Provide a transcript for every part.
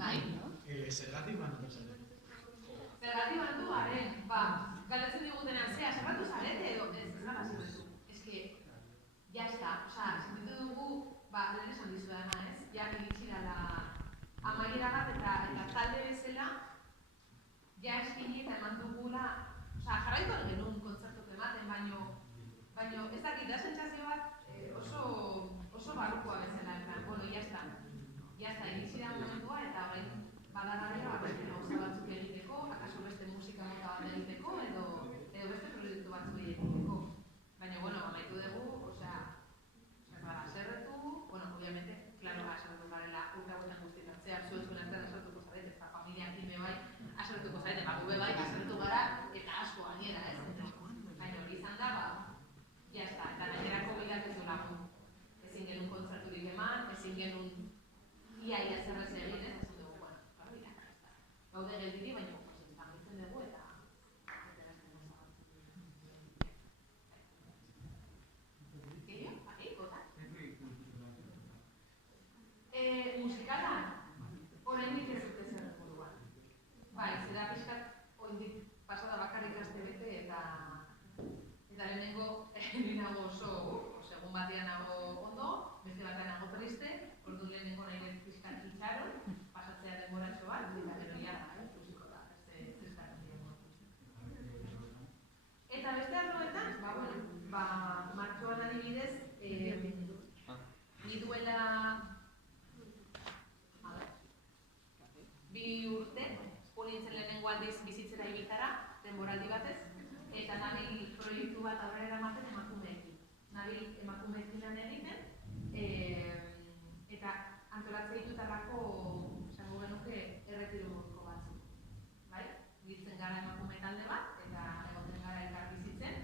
Bai? Zergatik banatu zarete? Zergatik banatu garen, galdetzen digutenean, zerratu zarete edo ez gara zerretu. Ez que, jazta, sentitu dugu, lehen esan dizu dana, ez? Ja, iritsi dala amaiera bat eta talde bezala, ja eskini eta eman dugula, jarraitu genuen kontzertu ematen, baino ez dakit, da sentsazio bat oso barrukoa bezala, bueno, jazta, iritsi da momentua eta orain badagaria beste gauza batzuk egiteko, akaso beste musika mota bat egiteko edo beste proiektu batzuk egiteko. Baina, bueno, amaitu dugu, zerretu, bueno, obviamente, klaro, aserretu garela urte hauetan guztitatzea, zuen artean aserretuko zarete, eta familiakin bebai aserretuko zarete, gube bai aserretu gara eta asko gainera, ez? Baina hori izan da, jazta, eta negerako bidak ez du lagun. Ezin genuen kontzerturik eman, ezin genuen ia zerrez egin, ez? Ezin dugu, bueno, gaude geldiri, baina izan dugu eta erazten gozak. Gehiago? Aki, gotak? Musikala, oraindik ez dute zer buruan. Bai, zera pixkat, oraindik pasada bakarrik aste bete eta lehenengo nago oso, segun batean nago ondo, beste batean nago triste, ordu lehenengo nahi pixkat itxaron, pasatzea denboratxo bat, eta gero ja, ikusiko da, beste tristatzen dira. Eta beste arloetan, martxoan adibidez, duela 2 urte, nintzen lehenengo aldiz bizitzera ibizara, denboraldi batez, eta nabil proiektu bat aurrera eramaten emakumeekin. Nabil emakumeekin lan egiten, eta antolatzea ditutarrako, esango genuke, erretiru moduko batzuk. Bai? Biltzen gara emakume talde bat, eta egoten gara elkar bizitzen,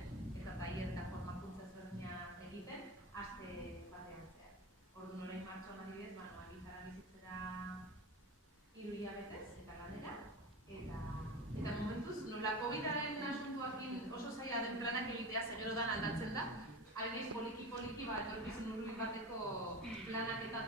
eta tailer eta formakuntza ezberdina egiten, aste batean zehar. Orduan orain martxoan adibidez, ibizara bizitzera 3 hilabetez, eta lanera, eta momentuz, nola COVID-aren asuntuakin oso zaila den planak egitea segero dan aldatzen da, aldiz poliki-poliki etorkizun hurbil bateko planak eta